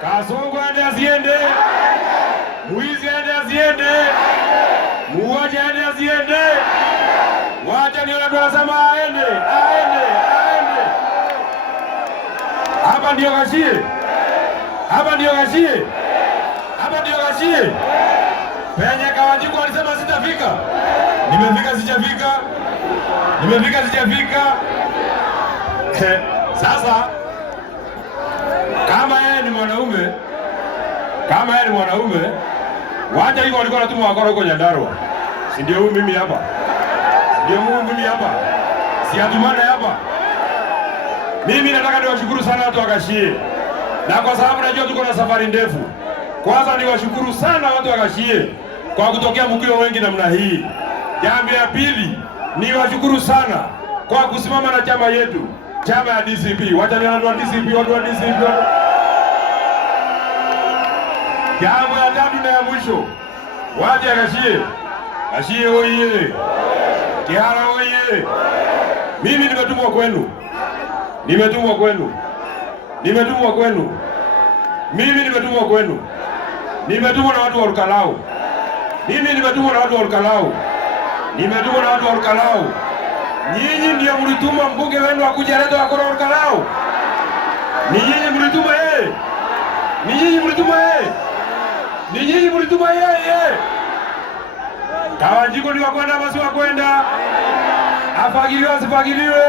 Kasongo ende asiende? Mwizi ende asiende? Muuaji ende asiende? Wacha nione watu wanasema aende, aende, aende. Hapa ndio Gachie. Hapa ndio Gachie. Hapa ndio Gachie. Penye Kawanjiku alisema sitafika. Nimefika sijafika. Nimefika sijafika. Sasa kama yeye ni mwanaume, wacha hivyo walikuwa wanatuma wakora huko Nyandarua. Si ndio huyu mimi hapa? Ndio mimi hapa. Si atumane hapa. Mimi nataka niwashukuru sana watu wa Gachie. Na kwa sababu najua tuko na safari ndefu. Kwanza niwashukuru sana watu wa Gachie kwa kutokea mkiwa wengi namna hii. Jambo ya pili, niwashukuru sana kwa kusimama na chama yetu, chama ya DCP. Wacha nione watu wa DCP, watu wa DCP. Jambo ya tatu na ya mwisho, wacha Gachie. Gachie oye. Kihara oye. Mimi nimetumwa kwenu. Nimetumwa kwenu. Nimetumwa kwenu. Mimi nimetumwa kwenu. Nimetumwa na watu wa Olkalau. Mimi nimetumwa na watu wa Olkalau. Nimetumwa na watu wa Olkalau. Nyinyi ndio mlituma mbunge wenu akuja leta wakora Olkalau. Ni nyinyi mlituma yeye. Ni nyinyi mlituma yeye. Ni nyinyi mlituma yeye. Kawanjiku ni wakwenda basi wakwenda. Afagiliwe asifagiliwe.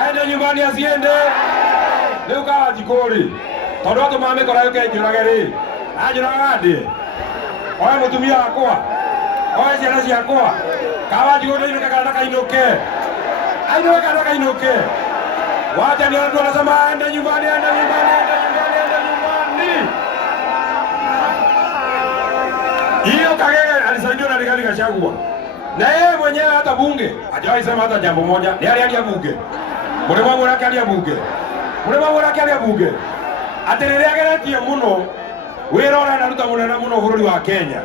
Aende nyumbani asiende. Leo Kawanjikuri. Todo to mame kora yoke jurageri. Ajuragadi. Oya mutumia akwa. Oya jana si akwa. Kawanjiku ndio nataka inoke. Aino nataka inoke. Wacha ni watu wanasema aende nyumbani, aende nyumbani, aende nyumbani, aende nyumbani. Hiyo Kagege alisaidiwa na Rigathi Gachagua. Na yeye mwenyewe hata bunge hajawahi sema hata jambo moja. Ni hali ya bunge. Muremamo wake hali ya bunge. Muremamo wake hali ya bunge. Atereregeretie muno wira ora naruta munene muno bururi wa Kenya.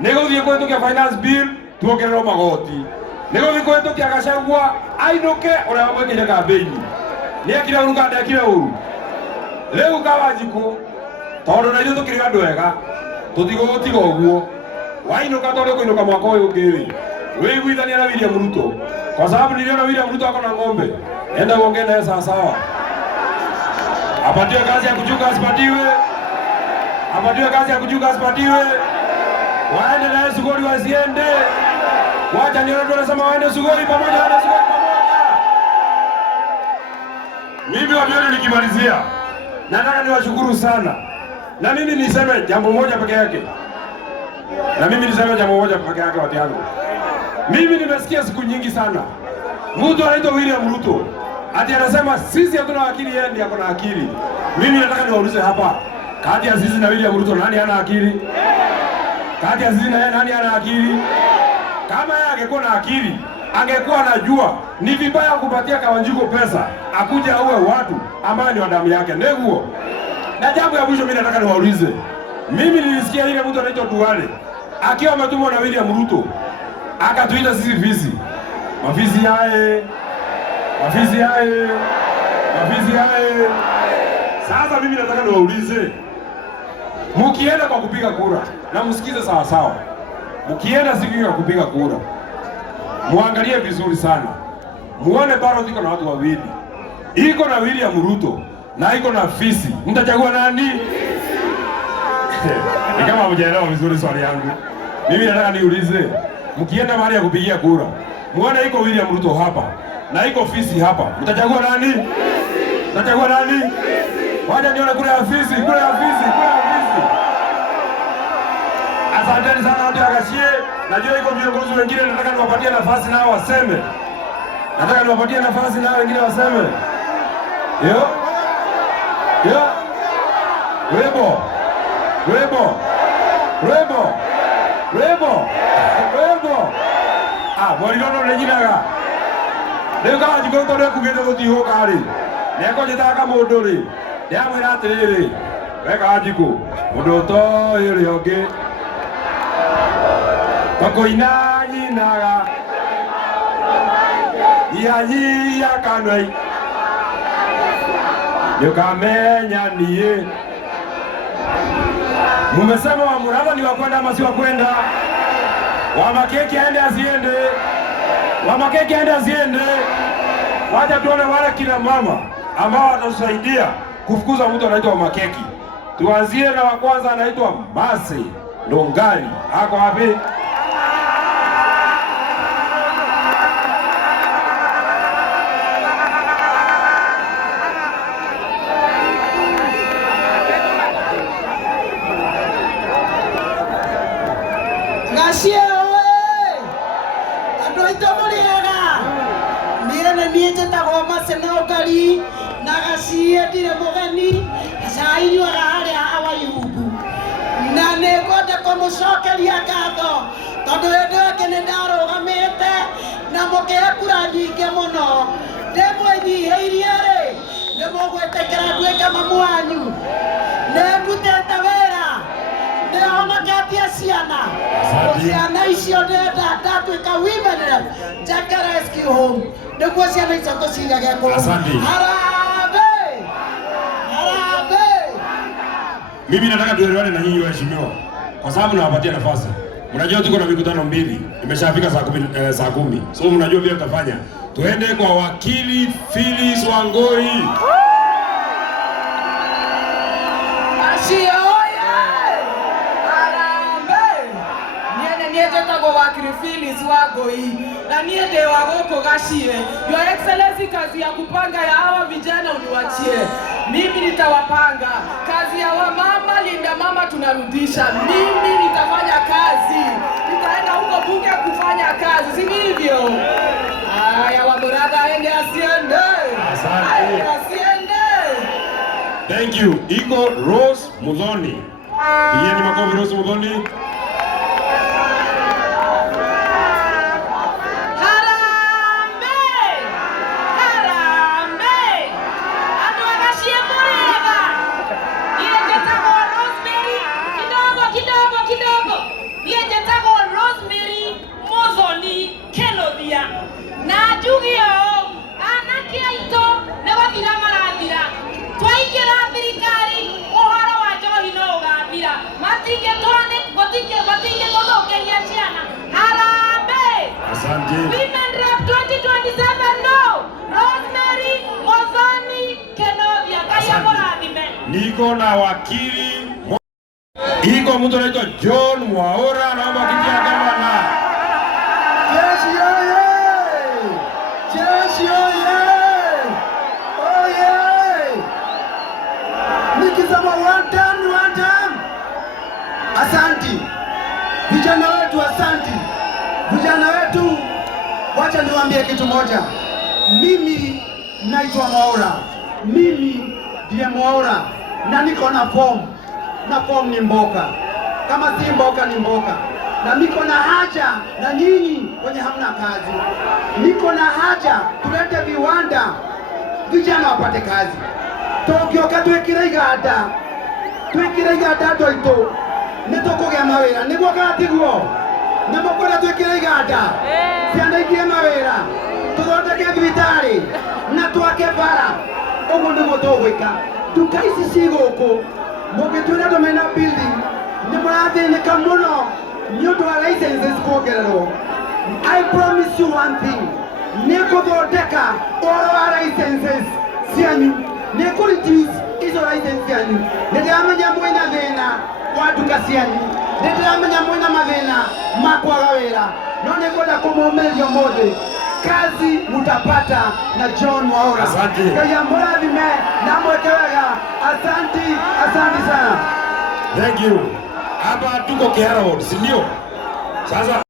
Neguthie kwetukia finance bill tuongererwo magoti. Neguthie kwetukia Gachagua ainoke ora mwekire kambeini. Ni akira uruka ndekire uru. Leo Kawanjiku tondu na ithu tukiri andu ega tutigutiga uguo. Wainuka tondu kuinuka mwaka uyu ngiri. Wiguithania na William Ruto. Kwa sababu niliona William Ruto ako na ng'ombe. Enda uongee naye sawa sawa. Apatiwe kazi ya kuchunga asipatiwe. Apatiwe kazi ya kuchunga asipatiwe. Waende naye Sugoi wasiende. Wacha nione ndio nasema waende Sugoi pamoja, waende Sugoi pamoja. Mimi wabioni nikimalizia. Nataka niwashukuru sana. Na mimi niseme jambo moja peke yake. Watu yangu. Mimi nimesikia siku nyingi sana. Mtu anaitwa William Ruto. Ati anasema sisi hatuna akili, yeye ndiye akona akili. Mimi nataka niwaulize hapa, kati ya sisi na William Ruto nani ana akili? Kati ya sisi na yeye nani ana akili? Kama yeye angekuwa na akili, angekuwa anajua ni vibaya kupatia Kawanjiku pesa akuje auwe watu ambao ni wa damu yake. Neguo. Na jambo ya mwisho mimi nataka niwaulize. Mimi nilisikia ile mtu anaitwa Duale akiwa ametumwa na William Ruto akatuita sisi visi. Mafisi hae. Mafisi hae. Mafisi hae. Sasa mimi nataka niwaulize. Mkienda kwa kupiga kura na msikize sawa sawa. Mkienda siku ya kupiga kura, muangalie vizuri sana. Muone bado iko na watu wawili. Iko na William Ruto na iko na fisi. Mtachagua nani? Ni kama hujaelewa vizuri swali yangu. Mimi nataka niulize, mkienda mahali ya kupigia kura, muone iko William Ruto hapa na iko fisi hapa. Mtachagua nani? Mtachagua nani? Wacha nione kura ya fisi, kura ya fisi, kura ya fisi. Asanteni sana watu wa Gachie. Najua iko viongozi wengine nataka niwapatie nafasi nao waseme. Nataka niwapatie nafasi nao wengine waseme. Yo. Yo. Webo. Webo. Webo. Webo. Webo. Mwarinono nejinaga. Leo Kawanjiku tondu ekugite gutihuka ri. Neko njitaga mundu ri. Ndiamwira atiriri. We Kawanjiku, mundu utoĩ uri ungi. Tokoina nyinaga. Ianyia kanwei. Niukamenya niĩ Mumesema wa Murang'a ni wakwenda ama si wakwenda? Wa Makeki aende asiende? Wa Makeki aende asiende? Wacha tuone wale kina mama ambao watatusaidia kufukuza mtu anaitwa wa Makeki. Tuanzie na wa kwanza anaitwa Masi Ndongari. Ako wapi? Gacie oe! Andũ aitũ mũrĩega! Niĩ njĩtagwo Masi Ndongari na Gacie ndirĩ mũgeni, cai nyuaga harĩa hawa Ihumbu. Na nĩngwenda kũmũcokeria ngatho tondũ hĩndĩ ĩngĩ nĩndarũgamĩte na mũkĩhe kura nyingĩ mũno. Ndĩmwĩnyihĩirie-rĩ, nĩmũgwĩtĩkĩra nduĩke mamu wanyu. Nĩndutĩte wĩra, nĩhonoketie ciana. Ciana icio ndatuĩka women rep njake rescue home nĩguo ciana icio tũcigage kũu. Harambee! Harambee! Mimi nataka tuelewane na nyinyi waheshimiwa, kwa sababu nawapatia nafasi. Mnajua tuko na mikutano mbili, imeshafika saa 10. So mnajua vile tutafanya. Tuende kwa wakili Phyllis Wangoi. Gacie oye! Harambee! Niĩ njĩtagwo wakili Phyllis Wangoi na niĩ ndĩ wa gũkũ Gacie. Your Excellency, kazi ya kupanga ya hawa vijana uniwachie. Mimi nitawapanga. Kazi ya wamama, linda mama tunarudisha. Mimi nitafanya kazi. Nitaenda huko bunge kufanya kazi. Si hivyo? Haya, wa Murang'a aende asiende? Asante. Asiende. Thank you. Iko Rose Muthoni. Yeye ni makofi Rose Muthoni. Asante. Women Rep 2027 no. Rosemary Muthoni Kenovia. Kaya mũrathime. Niko na wakili. Iko mtu anaitwa John Mwaura, naomba kitia gavana. Jeshi oye! Jeshi oye! Oye! Nikisema one time. Asanti. Vijana wetu asanti. Vijana wetu, wacha niwaambie kitu moja. Mimi naitwa Mwaura. Mimi ndiye Mwaura na niko na form. Na form ni mboka. Kama si mboka ni mboka. Na niko na haja na nyinyi wenye hamna kazi. Niko na haja tulete viwanda vijana wapate kazi. Tokioka twikire iganda toito nitũkũgĩa mawĩra nĩguo gatiguo nĩmũkwenda twĩkĩre iganda ciana ingĩe mawĩra tũthondeke thibitarĩ na twake bara. Ũguo nĩguo tũgwĩka. Nduka ici ci gũkũ mũngĩtuĩra andũ mena building nĩmũrathĩnĩka mũno nĩ ũndũ wa licenses kuongererwo. I promise you one thing, nĩngũthondeka ũhoro wa licenses cianyu, nĩngũreduce izo license cianyu. Nĩndĩramenya mwĩna thĩna wa nduka cianyu, nĩndĩramenya mwĩna mathĩna ma kwaga wĩra, no nĩngwenda kũmũmĩrĩria ũmũthĩ kazi mutapata na John Mwaura. Asante. Ngai amũrathime na mweke wega. Asante sana. Thank you. Hapa tuko Kiara Ward, si ndio? Sasa